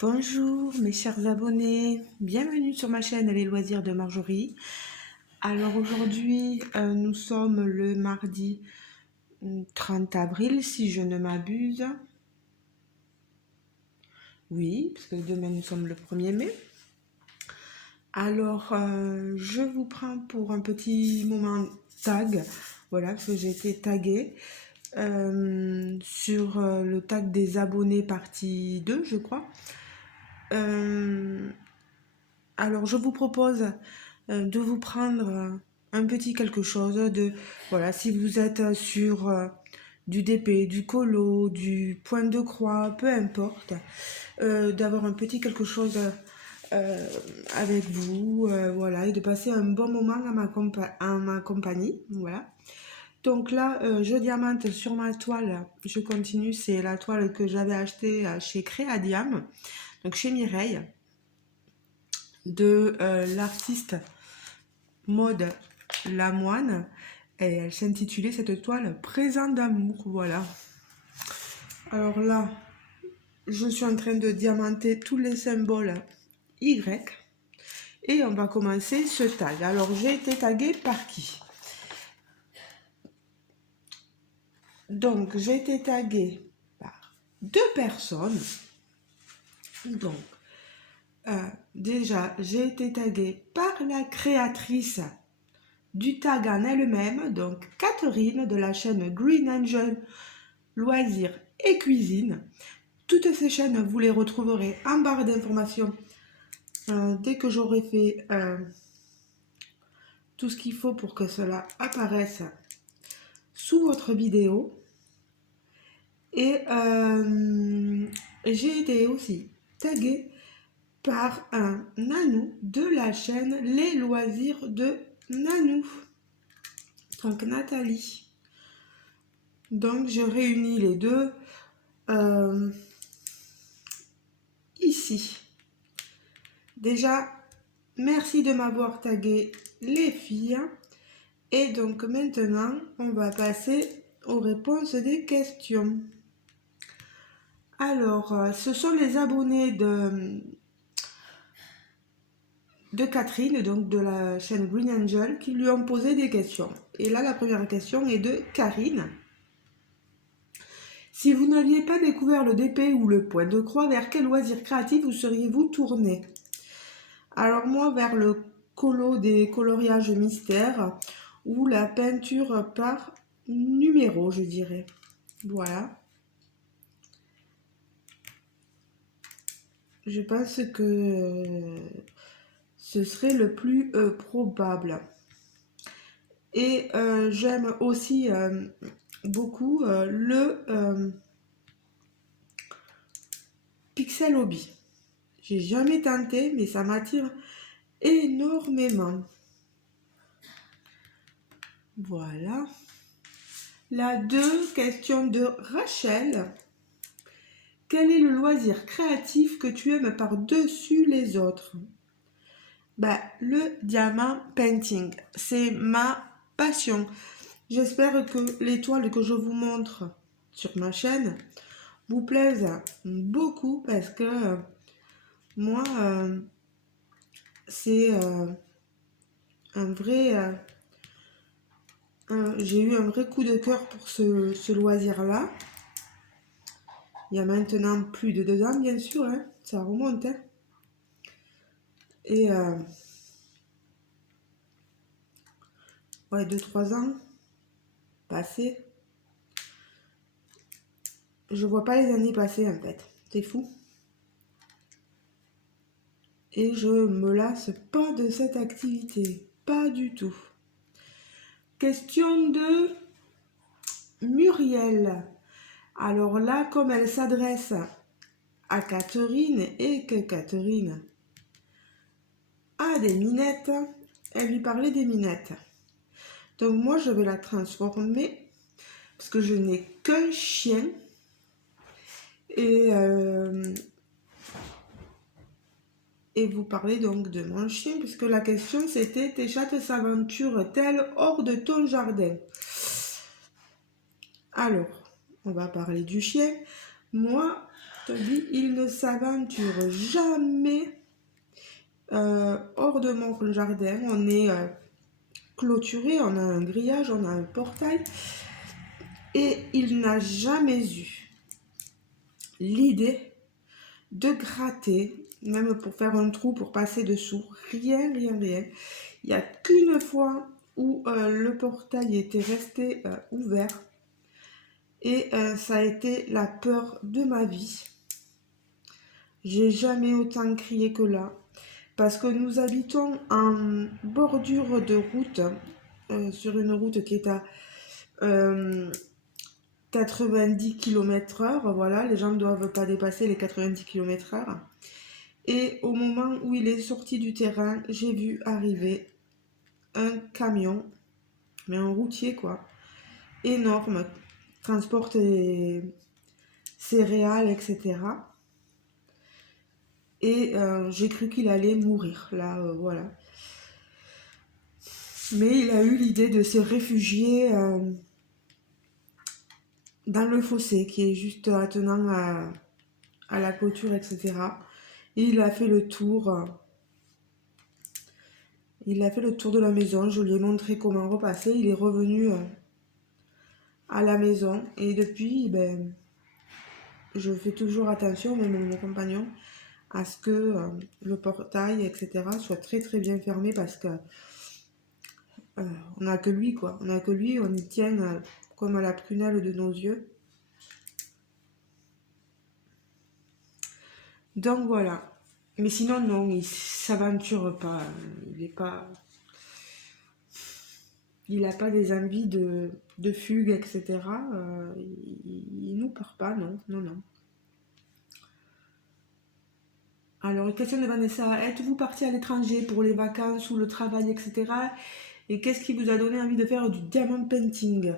Bonjour mes chers abonnés, bienvenue sur ma chaîne Les Loisirs de Marjorie. Alors aujourd'hui, nous sommes le mardi 30 avril si je ne m'abuse. Oui, parce que demain nous sommes le 1er mai. Alors je vous prends pour un petit moment tag, voilà, parce que j'ai été taguée sur le tag des abonnés partie 2 je crois. Alors je vous propose de vous prendre un petit quelque chose de, voilà, si vous êtes sur du DP, du colo, du point de croix, peu importe, d'avoir un petit quelque chose euh, avec vous, voilà, et de passer un bon moment à ma compagnie, voilà. Donc là, je diamante sur ma toile, je continue, c'est la toile que j'avais achetée chez Créadiam, donc chez Mireille, de l'artiste Maude Lamoine, et elle s'intitulait cette toile Présent d'amour, voilà. Alors là, je suis en train de diamanter tous les symboles Y et on va commencer ce tag. Alors j'ai été taguée par qui? Donc j'ai été taguée par deux personnes. Donc déjà j'ai été taguée par la créatrice du tag en elle-même, donc Catherine de la chaîne Green Angel Loisirs et Cuisine. Toutes ces chaînes, vous les retrouverez en barre d'informations dès que j'aurai fait tout ce qu'il faut pour que cela apparaisse sous votre vidéo. Et j'ai été aussi taguée par un Nanou de la chaîne Les Loisirs de Nanou, donc Nathalie. Donc je réunis les deux ici. Déjà, merci de m'avoir tagué les filles. Et donc maintenant, on va passer aux réponses des questions. Alors, ce sont les abonnés de Catherine, donc de la chaîne Green Angel, qui lui ont posé des questions. Et là, la première question est de Karine. Si vous n'aviez pas découvert le DP ou le point de croix, vers quel loisir créatif vous seriez-vous tourné? Alors moi, vers le colo des coloriages mystères ou la peinture par numéro, je dirais. Voilà. Je pense que ce serait le plus probable. Et j'aime aussi beaucoup le Pixel Hobby. J'ai jamais tenté, mais ça m'attire énormément. Voilà. La 2, question de Rachel. Quel est le loisir créatif que tu aimes par-dessus les autres? Le diamant painting, c'est ma passion. J'espère que les toiles que je vous montre sur ma chaîne vous plaisent beaucoup parce que moi, c'est un vrai... j'ai eu un vrai coup de cœur pour ce loisir-là. Il y a maintenant plus de 2 ans, bien sûr, hein, ça remonte. Hein. Et ouais, 2-3 ans passés. Je vois pas les années passer en fait. C'est fou. Et je me lasse pas de cette activité. Pas du tout. Question de Muriel. Alors là, comme elle s'adresse à Catherine et que Catherine a des minettes, elle lui parlait des minettes. Donc moi, je vais la transformer parce que je n'ai qu'un chien. Et vous parlez donc de mon chien, puisque la question c'était: tes chattes s'aventurent-elles hors de ton jardin? Alors, on va parler du chien. Moi, Lui, il ne s'aventure jamais hors de mon jardin. On est clôturé, on a un grillage, on a un portail. Et il n'a jamais eu l'idée de gratter, même pour faire un trou, pour passer dessous. Rien, rien, rien. Il n'y a qu'une fois où le portail était resté ouvert. Et ça a été la peur de ma vie. J'ai jamais autant crié que là. Parce que nous habitons en bordure de route, sur une route qui est à 90 km/h. Voilà, les gens ne doivent pas dépasser les 90 km/h. Et au moment où il est sorti du terrain, j'ai vu arriver un camion, mais un routier quoi, énorme, transporte des céréales, etc. Et j'ai cru qu'il allait mourir, là, voilà. Mais il a eu l'idée de se réfugier dans le fossé qui est juste attenant à la clôture, etc. Et il a fait le tour. Il a fait le tour de la maison. Je lui ai montré comment repasser. Il est revenu à la maison. Et depuis, ben, je fais toujours attention, même mon compagnon, à ce que le portail, etc., soit très très bien fermé parce que on n'a que lui, quoi. On n'a que lui, on y tient comme à la prunelle de nos yeux. Donc voilà. Mais sinon, non, il s'aventure pas. Il est pas. Il n'a pas des envies de fugue, etc. Il nous part pas, non, non, non. Alors, question de Vanessa, êtes-vous parti à l'étranger pour les vacances ou le travail, etc. Et qu'est-ce qui vous a donné envie de faire du diamond painting?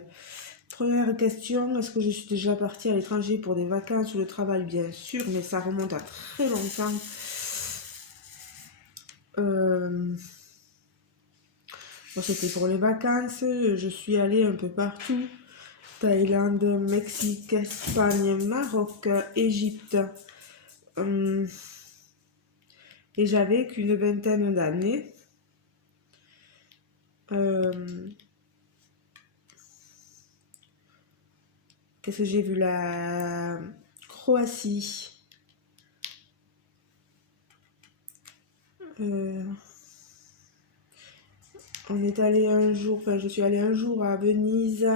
Première question, est-ce que je suis déjà partie à l'étranger pour des vacances ou le travail? Bien sûr, mais ça remonte à très longtemps. Bon, c'était pour les vacances, je suis allée un peu partout. Thaïlande, Mexique, Espagne, Maroc, Égypte. Et j'avais qu'une vingtaine d'années. Qu'est-ce que j'ai vu? La Croatie. On est allé un jour, enfin je suis allée un jour à Venise.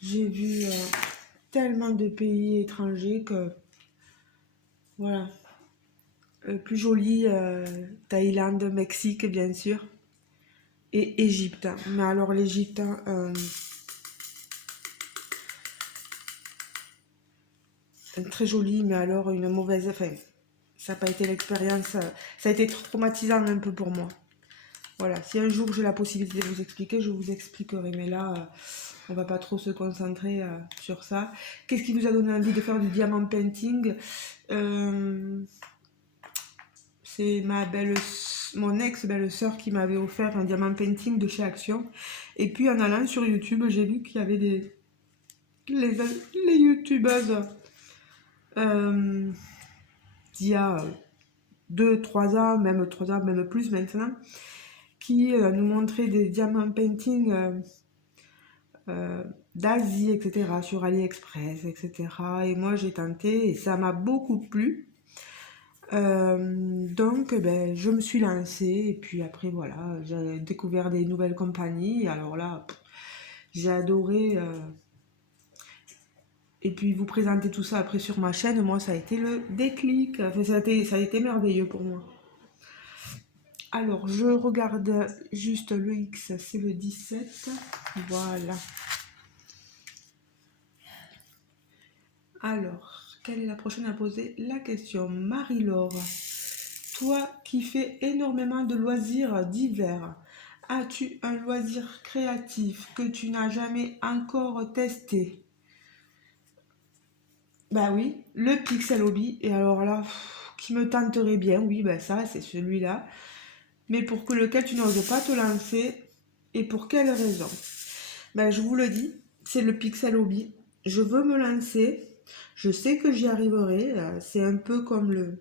J'ai vu tellement de pays étrangers que voilà. Plus joli, Thaïlande, Mexique bien sûr. Et Égypte. Mais alors l'Égypte, très joli, mais alors une mauvaise. Enfin, ça n'a pas été l'expérience. Ça a été traumatisant un peu pour moi. Voilà, si un jour j'ai la possibilité de vous expliquer, je vous expliquerai. Mais là, on va pas trop se concentrer sur ça. Qu'est-ce qui vous a donné envie de faire du diamant painting? C'est mon ex-belle-sœur qui m'avait offert un diamant painting de chez Action. Et puis en allant sur YouTube, j'ai vu qu'il y avait les youtubeuses d'il y a 2-3 ans, même 3 ans, même plus maintenant, qui nous montraient des diamants painting d'Asie, etc., sur AliExpress, etc. Et moi j'ai tenté et ça m'a beaucoup plu. Donc ben, je me suis lancée et puis après voilà, j'ai découvert des nouvelles compagnies et alors là, j'ai adoré. Et puis vous présenter tout ça après sur ma chaîne, moi ça a été le déclic. Enfin, ça a été merveilleux pour moi. Alors je regarde juste le X, c'est le 17. Voilà. Alors, quelle est la prochaine à poser la question? Marie-Laure, toi qui fais énormément de loisirs divers, as-tu un loisir créatif que tu n'as jamais encore testé? Bah oui, le Pixel Hobby. Et alors là, qui me tenterait bien, oui, bah ça, c'est celui-là. Mais pour lequel tu n'oses pas te lancer, et pour quelle raison? Ben, je vous le dis, c'est le Pixel Hobby. Je veux me lancer. Je sais que j'y arriverai. C'est un peu comme le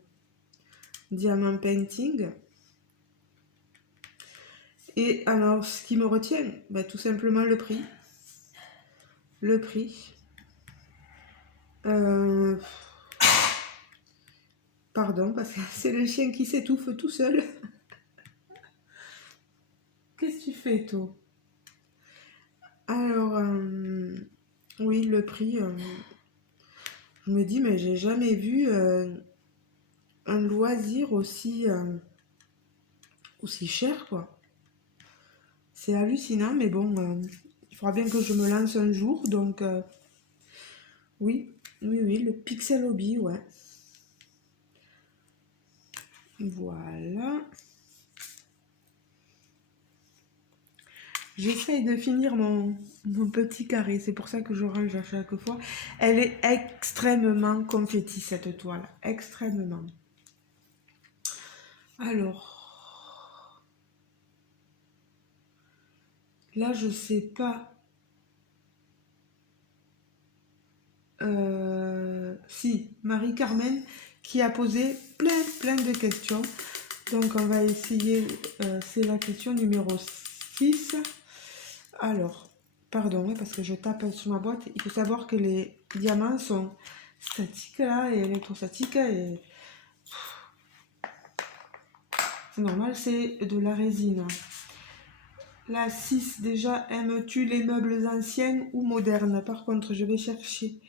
Diamant Painting. Et alors, ce qui me retient, ben, tout simplement le prix. Le prix. Euh, Pardon, parce que c'est le chien qui s'étouffe tout seul. Qu'est-ce que tu fais, toi? Alors, oui, le prix. Je me dis, mais j'ai jamais vu un loisir aussi cher, quoi. C'est hallucinant, mais bon, il faudra bien que je me lance un jour. Donc, oui, oui, oui, le Pixel Hobby, ouais. Voilà. J'essaye de finir mon petit carré, c'est pour ça que je range à chaque fois. Elle est extrêmement confetti, cette toile, extrêmement. Alors, là, je sais pas si Marie-Carmen qui a posé plein de questions. Donc, on va essayer, c'est la question numéro 6. Alors, pardon, hein, parce que je tape sur ma boîte. Il faut savoir que les diamants sont statiques là et électrostatiques. Et c'est normal, c'est de la résine. La 6, déjà, aimes-tu les meubles anciens ou modernes? Par contre, je vais chercher.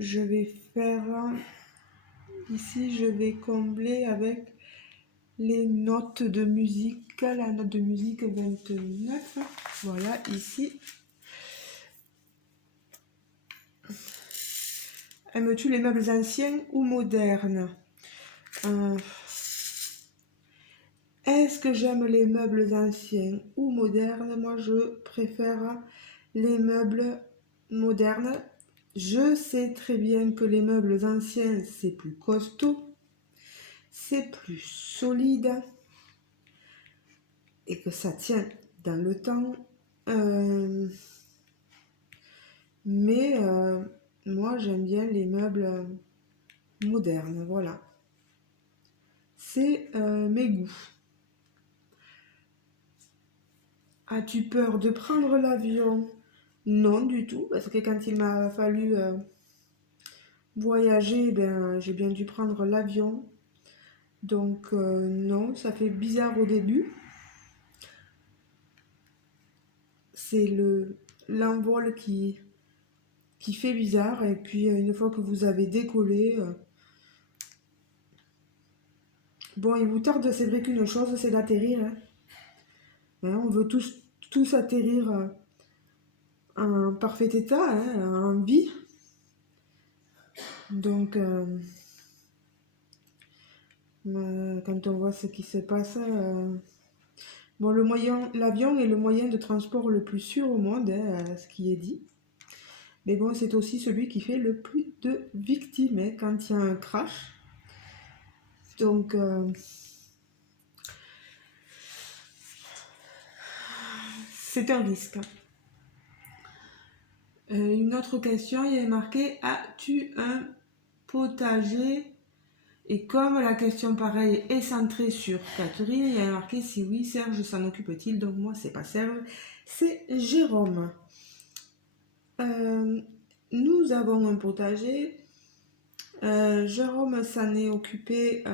Je vais faire... Ici, je vais combler avec les notes de musique. La note de musique 29. Voilà, ici. Aimes-tu les meubles anciens ou modernes? Est-ce que j'aime les meubles anciens ou modernes? Moi, je préfère les meubles modernes. Je sais très bien que les meubles anciens, c'est plus costaud, c'est plus solide et que ça tient dans le temps. Mais moi, j'aime bien les meubles modernes, voilà. C'est mes goûts. As-tu peur de prendre l'avion? Non, du tout, parce que quand il m'a fallu voyager, ben, j'ai bien dû prendre l'avion. Donc non, ça fait bizarre au début. C'est l'envol qui fait bizarre. Et puis une fois que vous avez décollé, bon, il vous tarde, c'est vrai qu'une chose, c'est d'atterrir. Hein. Hein, on veut tous atterrir en parfait état, hein, en vie. Donc, quand on voit ce qui se passe, bon, l'avion est le moyen de transport le plus sûr au monde, hein, ce qui est dit. Mais bon, c'est aussi celui qui fait le plus de victimes hein, quand il y a un crash. Donc, c'est un risque. Une autre question, il y avait marqué: as-tu un potager? Et comme la question pareille est centrée sur Catherine, il y a marqué: si oui, Serge s'en occupe-t-il? Donc moi, c'est pas Serge, c'est Jérôme. Nous avons un potager. Jérôme s'en est occupé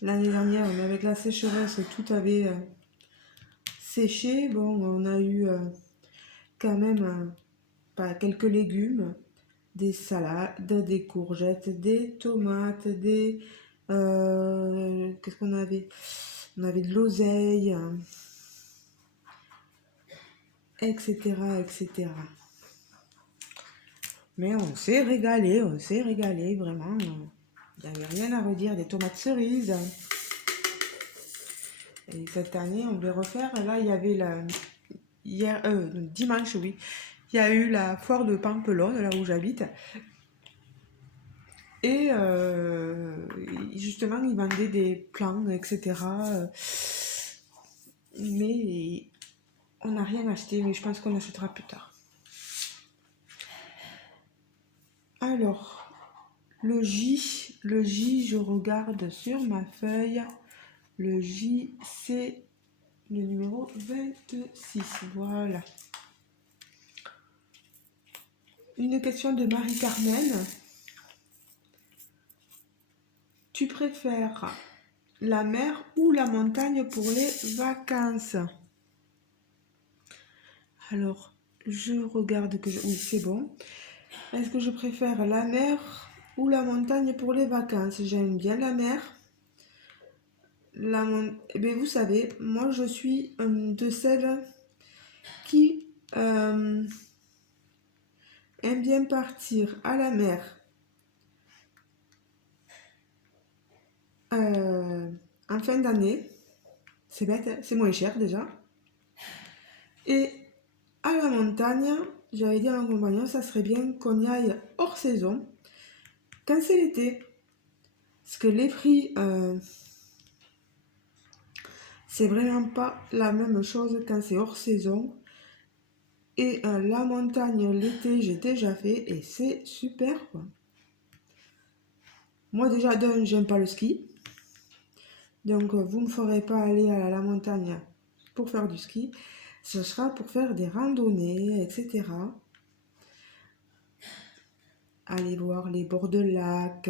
l'année dernière, mais avec la sécheresse, tout avait séché. Bon, on a eu quand même quelques légumes, des salades, des courgettes, des tomates, qu'est-ce qu'on avait? On avait de l'oseille, etc., etc. Mais on s'est régalé, vraiment. Il n'y avait rien à redire, des tomates cerises. Et cette année, on voulait refaire. Là, il y avait dimanche, oui. Il y a eu la foire de Pampelonne, là où j'habite. Et justement, ils vendaient des plants, etc. mais on n'a rien acheté, mais je pense qu'on achètera plus tard. Alors, le J, je regarde sur ma feuille. Le J, c'est le numéro 26. Voilà. Une question de Marie-Carmen. Tu préfères la mer ou la montagne pour les vacances? Alors, je regarde que... Oui, c'est bon. Est-ce que je préfère la mer ou la montagne pour les vacances? J'aime bien la mer. Eh bien, vous savez, moi je suis de celles qui aiment bien partir à la mer en fin d'année. C'est bête, hein, c'est moins cher déjà. Et à la montagne, j'avais dit à mon compagnon, ça serait bien qu'on y aille hors saison, quand c'est l'été. Parce que les prix, c'est vraiment pas la même chose quand c'est hors saison. Et la montagne, l'été, j'ai déjà fait et c'est super, quoi. Moi déjà, d'un, j'aime pas le ski. Donc, vous ne me ferez pas aller à la montagne pour faire du ski. Ce sera pour faire des randonnées, etc. Aller voir les bords de lac,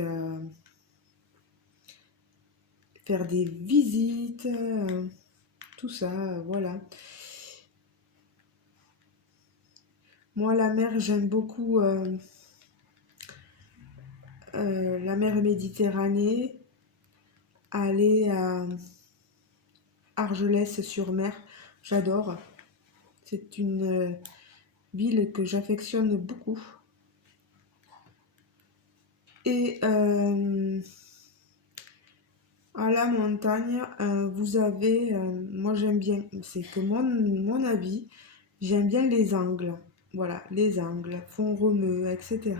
faire des visites, tout ça, voilà. Moi, la mer, j'aime beaucoup la mer Méditerranée, aller à Argelès-sur-Mer, j'adore. C'est une ville que j'affectionne beaucoup. Et à la montagne, vous avez, moi j'aime bien, c'est que mon avis, j'aime bien les angles. Voilà, les angles, font romeux, etc.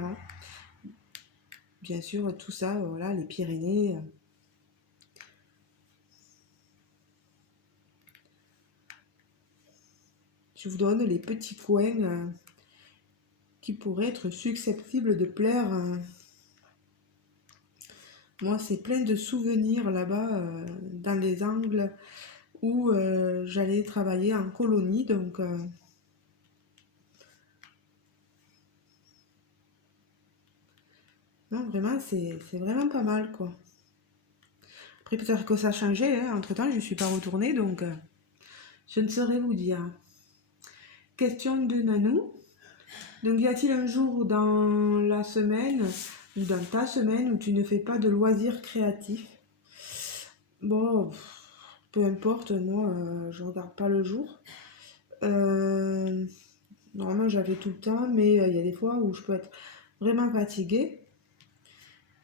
Bien sûr, tout ça, voilà, les Pyrénées. Je vous donne les petits coins qui pourraient être susceptibles de plaire. Moi, c'est plein de souvenirs là-bas, dans les angles où j'allais travailler en colonie. Donc, non, vraiment, c'est vraiment pas mal, quoi. Après, peut-être que ça a changé, hein. Entre-temps, je ne suis pas retournée, donc je ne saurais vous dire. Question de Nanou. Donc, y a-t-il un jour dans la semaine ou dans ta semaine où tu ne fais pas de loisirs créatifs? Bon, peu importe, moi, je regarde pas le jour. Euh, Normalement, j'avais tout le temps, mais il y a des fois où je peux être vraiment fatiguée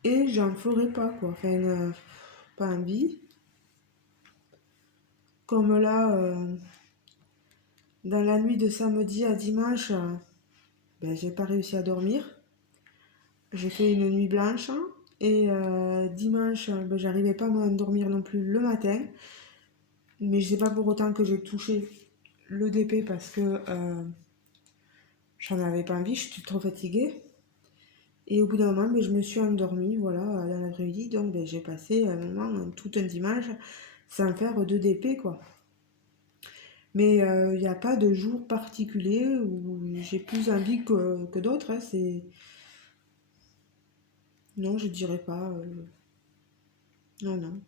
et j'en ferai pas, quoi. Enfin, pas envie. Comme là, dans la nuit de samedi à dimanche, ben, j'ai pas réussi à dormir. J'ai fait une nuit blanche et dimanche, ben, j'arrivais pas à m'endormir non plus le matin. Mais je sais pas pour autant que j'ai touché le DP parce que j'en avais pas envie, je suis trop fatiguée. Et au bout d'un moment, ben, je me suis endormie, voilà, dans l'après-midi. Donc ben, j'ai passé un moment, tout un dimanche, sans faire de DP, quoi. Mais il n'y a pas de jour particulier où j'ai plus envie que d'autres, hein, c'est... Non, je dirais pas. Non, non.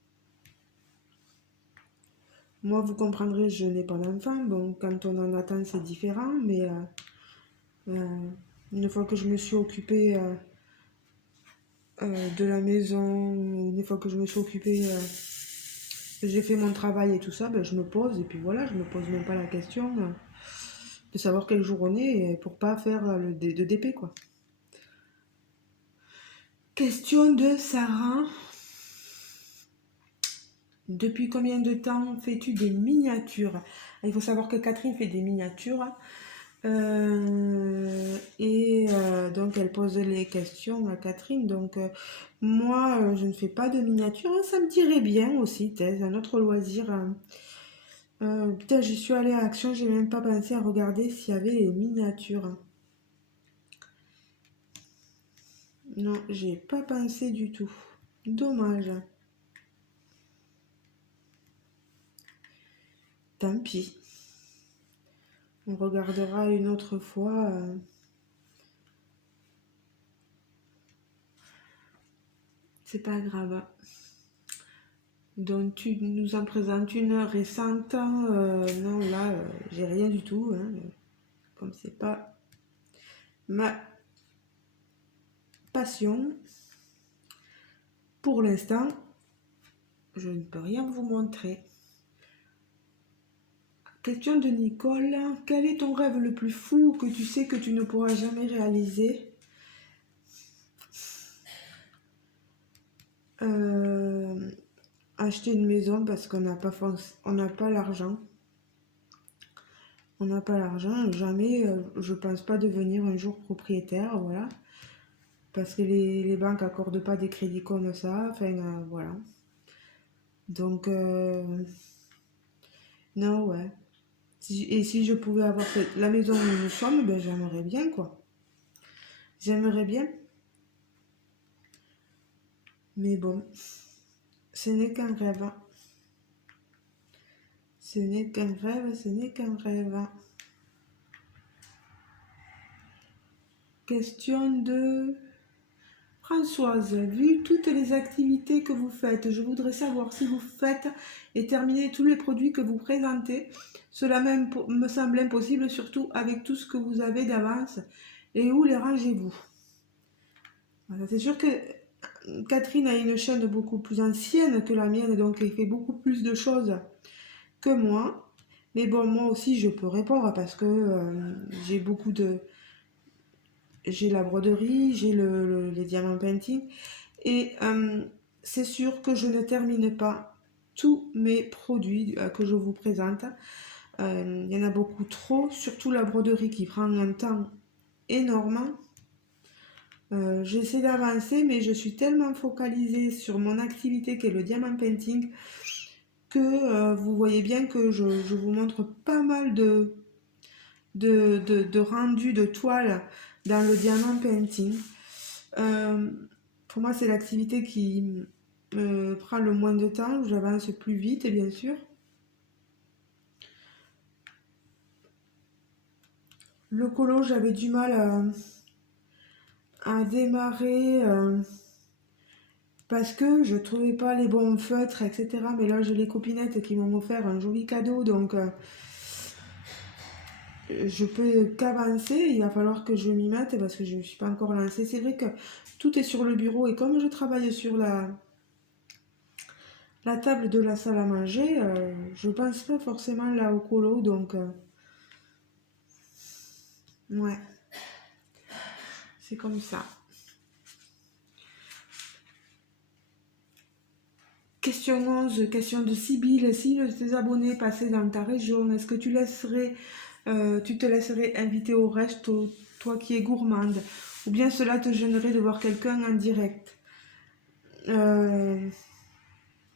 Moi, vous comprendrez, je n'ai pas d'enfant. Bon, quand on en attend, c'est différent. Mais euh, une fois que je me suis occupée de la maison, une fois que je me suis occupée, j'ai fait mon travail et tout ça, ben, je me pose. Et puis voilà, je me pose même pas la question de savoir quel jour on est pour pas faire de DP, quoi. Question de Sarah. Depuis combien de temps fais-tu des miniatures? Il faut savoir que Catherine fait des miniatures. Donc elle pose les questions à Catherine. Donc moi, je ne fais pas de miniatures. Ça me dirait bien aussi, c'est un autre loisir. Putain, j'y suis allée à Action, j'ai même pas pensé à regarder s'il y avait les miniatures. Non, j'ai pas pensé du tout. Dommage. Tant pis. On regardera une autre fois. C'est pas grave. Donc tu nous en présentes une récente. Non, là, j'ai rien du tout, hein. Comme c'est pas ma passion. Pour l'instant, je ne peux rien vous montrer. Question de Nicole. Quel est ton rêve le plus fou que tu sais que tu ne pourras jamais réaliser? Acheter une maison parce qu'on n'a pas l'argent. On n'a pas l'argent. Jamais, je pense pas devenir un jour propriétaire, voilà. Parce que les banques accordent pas des crédits comme ça. Enfin, voilà. Donc, non, ouais. Et si je pouvais avoir la maison où nous sommes, ben j'aimerais bien, quoi. J'aimerais bien. Mais bon, ce n'est qu'un rêve. Ce n'est qu'un rêve, ce n'est qu'un rêve. Question de Françoise. Vu toutes les activités que vous faites, je voudrais savoir si vous faites et terminez tous les produits que vous présentez. Cela même me semble impossible, surtout avec tout ce que vous avez d'avance. Et où les rangez-vous? Voilà, c'est sûr que Catherine a une chaîne beaucoup plus ancienne que la mienne, donc elle fait beaucoup plus de choses que moi. Mais bon, moi aussi, je peux répondre parce que j'ai beaucoup de... J'ai la broderie, j'ai les diamants painting. Et c'est sûr que je ne termine pas tous mes produits que je vous présente. Il y en a beaucoup trop, surtout la broderie qui prend un temps énorme. J'essaie d'avancer, mais je suis tellement focalisée sur mon activité qui est le diamant painting que vous voyez bien que je vous montre pas mal de rendu de toile dans le diamant painting. Pour moi, c'est l'activité qui me prend le moins de temps, où j'avance plus vite, bien sûr. Le colo, j'avais du mal à démarrer parce que je trouvais pas les bons feutres, etc. Mais là, j'ai les copinettes qui m'ont offert un joli cadeau, donc je peux qu'avancer. Il va falloir que je m'y mette parce que je ne suis pas encore lancée. C'est vrai que tout est sur le bureau et comme je travaille sur la table de la salle à manger, je pense pas forcément là au colo, donc ouais, c'est comme ça. Question 11, question de Sybille. Si tes abonnés passaient dans ta région, est-ce que tu te laisserais inviter au resto, toi qui es gourmande, ou bien cela te gênerait de voir quelqu'un en direct? Je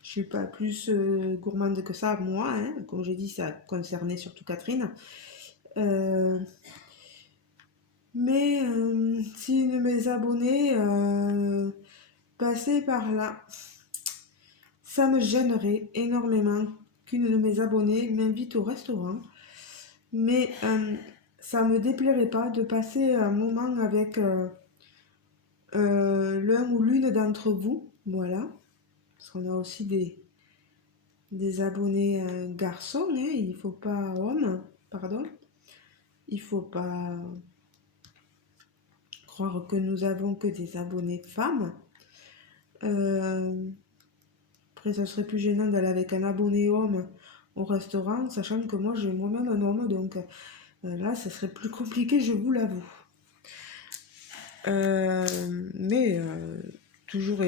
suis pas plus gourmande que ça, moi, hein. Comme j'ai dit, ça concernait surtout Catherine. Mais si une de mes abonnés passait par là, ça me gênerait énormément qu'une de mes abonnées m'invite au restaurant. Mais ça me déplairait pas de passer un moment avec l'un ou l'une d'entre vous. Voilà. Parce qu'on a aussi des abonnés garçons, hein, il faut pas hommes, pardon. Il faut pas croire que nous avons que des abonnés femmes. Après, ça serait plus gênant d'aller avec un abonné homme au restaurant, sachant que moi j'ai moi-même un homme, donc là, ça serait plus compliqué, je vous l'avoue. Mais toujours,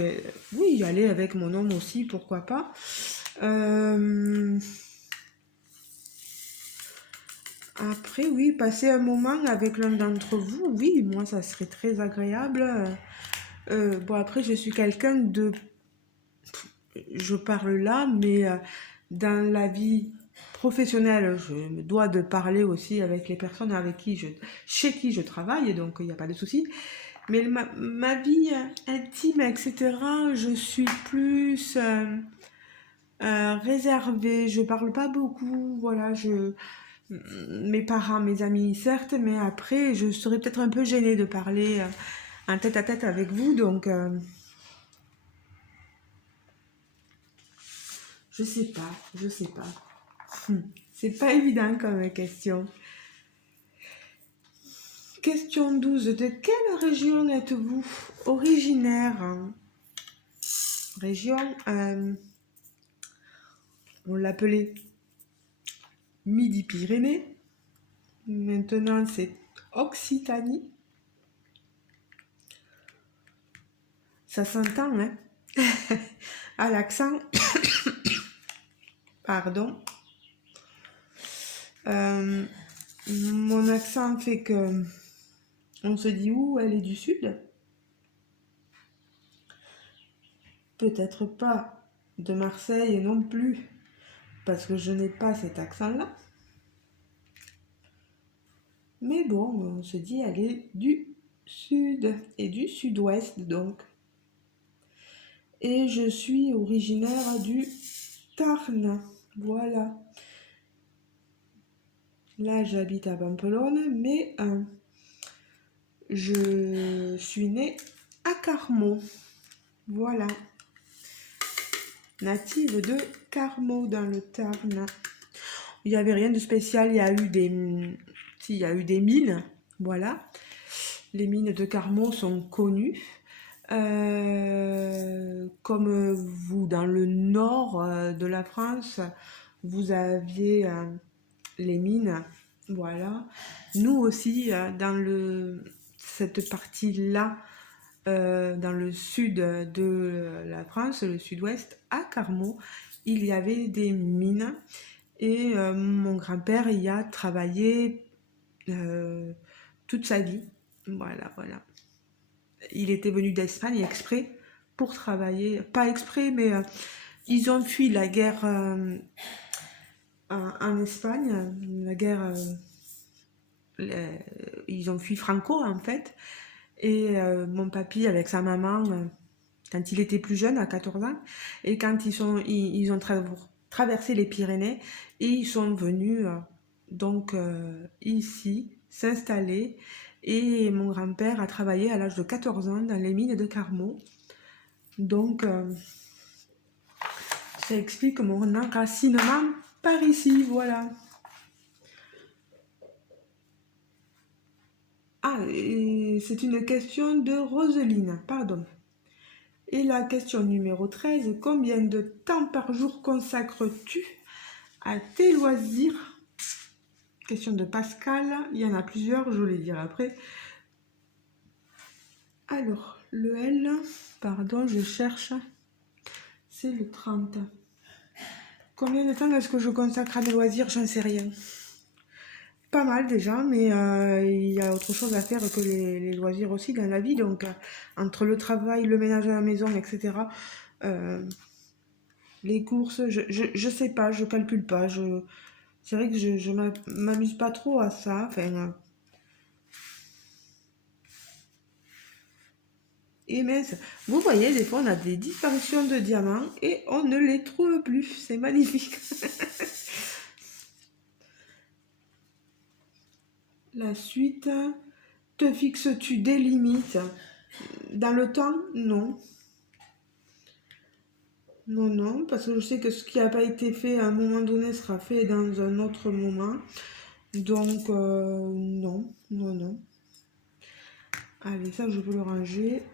oui, y aller avec mon homme aussi, pourquoi pas. Après, oui, passer un moment avec l'un d'entre vous, oui, moi, ça serait très agréable. Bon, après, je suis quelqu'un de... Je parle là, mais dans la vie professionnel, je me dois de parler aussi avec les personnes avec qui chez qui je travaille, donc il n'y a pas de souci. Mais ma vie intime, etc., je suis plus réservée, je parle pas beaucoup, voilà, mes parents, mes amis, certes, mais après, je serais peut-être un peu gênée de parler en tête à tête avec vous, donc je sais pas, je sais pas. C'est pas évident comme question. Question 12. De quelle région êtes-vous originaire? Région, on l'appelait Midi-Pyrénées. Maintenant, c'est Occitanie. Ça s'entend, hein? À l'accent, pardon. Euh, Mon accent fait que on se dit où elle est du sud. Peut-être pas de Marseille non plus, parce que je n'ai pas cet accent-là. Mais bon, on se dit elle est du sud et du sud-ouest donc. Et je suis originaire du Tarn. Voilà. Là, j'habite à Pampelonne, mais je suis née à Carmaux. Voilà. Native de Carmaux dans le Tarn. Il n'y avait rien de spécial, il y a eu il y a eu des mines. Voilà. Les mines de Carmaux sont connues. Comme vous, dans le nord de la France, vous aviez les mines, voilà. Nous aussi, cette partie-là, dans le sud de la France, le sud-ouest, à Carmaux, il y avait des mines et mon grand-père y a travaillé euh, toute sa vie. Voilà, voilà. Il était venu d'Espagne exprès pour travailler, pas exprès, mais ils ont fui la guerre en Espagne, la guerre, ils ont fui Franco en fait, et mon papy avec sa maman, quand il était plus jeune, à 14 ans, et quand ils ont traversé les Pyrénées, et ils sont venus donc ici s'installer, et mon grand-père a travaillé à l'âge de 14 ans dans les mines de Carmaux. Donc, ça explique mon enracinement par ici, voilà. Ah, et c'est une question de Roseline, pardon. Et la question numéro 13, combien de temps par jour consacres-tu à tes loisirs? Question de Pascal, il y en a plusieurs, je vais les dire après. Alors, le L, pardon, je cherche, c'est le 30. Combien de temps est-ce que je consacre à mes loisirs? J'en sais rien. Pas mal déjà, mais il y a autre chose à faire que les loisirs aussi dans la vie. Donc, entre le travail, le ménage à la maison, etc., euh, les courses, je sais pas, je calcule pas. C'est vrai que je m'amuse pas trop à ça. Enfin, et mais vous voyez, des fois, on a des disparitions de diamants et on ne les trouve plus. C'est magnifique. La suite, te fixes-tu des limites dans le temps? Non. Non, non, parce que je sais que ce qui n'a pas été fait à un moment donné sera fait dans un autre moment. Donc, non, non, non. Allez, ça, je peux le ranger.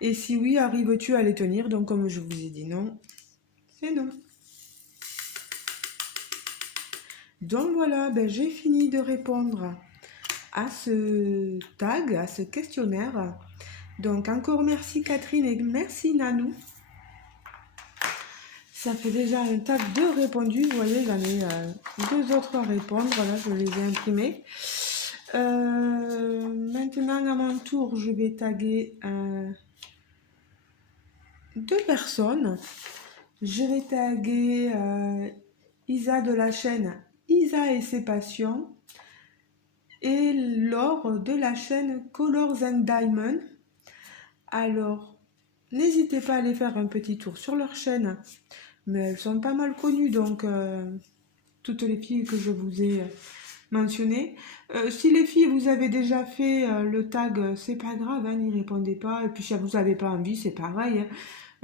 Et si oui, arrives-tu à les tenir? Donc, comme je vous ai dit non, c'est non. Donc voilà, ben, j'ai fini de répondre à ce tag, à ce questionnaire. Donc, encore merci Catherine et merci Nanou. Ça fait déjà un tas de répondus. Vous voyez, j'en ai deux autres à répondre. Là, je les ai imprimés. Maintenant, à mon tour, je vais taguer deux personnes. Je vais taguer Isa de la chaîne Isa et ses passions et Laure de la chaîne Colors and Diamond. Alors, n'hésitez pas à aller faire un petit tour sur leur chaîne, mais elles sont pas mal connues, donc toutes les filles que je vous ai mentionnées. Si les filles, vous avez déjà fait le tag, c'est pas grave, hein, n'y répondez pas. Et puis si vous n'avez pas envie, c'est pareil, hein.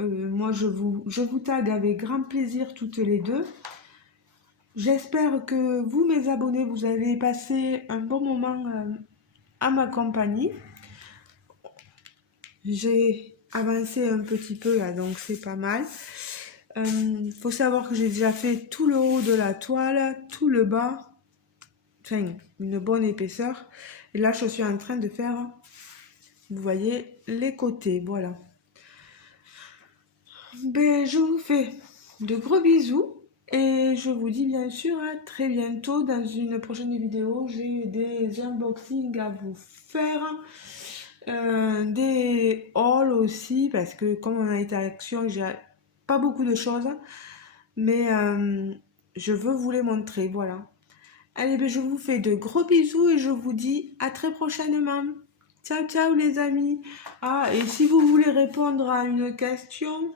Moi, je vous tag avec grand plaisir toutes les deux. J'espère que vous, mes abonnés, vous avez passé un bon moment à ma compagnie. J'ai avancé un petit peu là, donc c'est pas mal. Faut savoir que j'ai déjà fait tout le haut de la toile, tout le bas, enfin une bonne épaisseur. Et là, je suis en train de faire, vous voyez, les côtés, voilà. Ben, je vous fais de gros bisous et je vous dis bien sûr à très bientôt dans une prochaine vidéo. J'ai des unboxings à vous faire, des hauls aussi parce que comme on a été à l'action, j'ai pas beaucoup de choses, mais je veux vous les montrer, voilà. Allez, ben, je vous fais de gros bisous et je vous dis à très prochainement. Ciao, ciao les amis. Ah, et si vous voulez répondre à une question,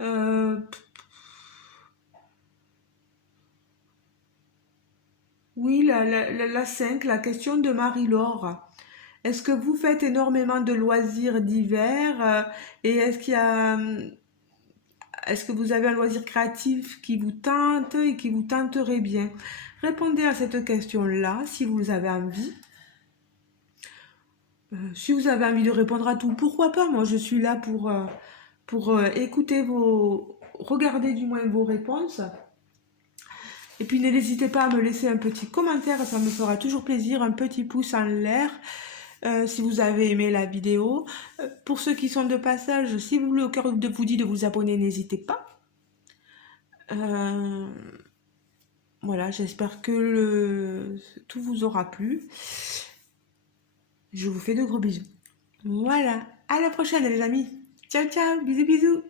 euh, oui, la 5, la question de Marie-Laure. Est-ce que vous faites énormément de loisirs d'hiver et est-ce que vous avez un loisir créatif qui vous tente et qui vous tenterait bien? Répondez à cette question-là si vous avez envie. Si vous avez envie de répondre à tout, pourquoi pas? Moi, je suis là pour écouter regarder du moins vos réponses. Et puis n'hésitez pas à me laisser un petit commentaire, ça me fera toujours plaisir, un petit pouce en l'air si vous avez aimé la vidéo. Pour ceux qui sont de passage, si vous voulez au cœur de vous dit de vous abonner, n'hésitez pas. Euh, voilà, j'espère que tout vous aura plu. Je vous fais de gros bisous. Voilà, à la prochaine les amis. Ciao ciao, bisous bisous.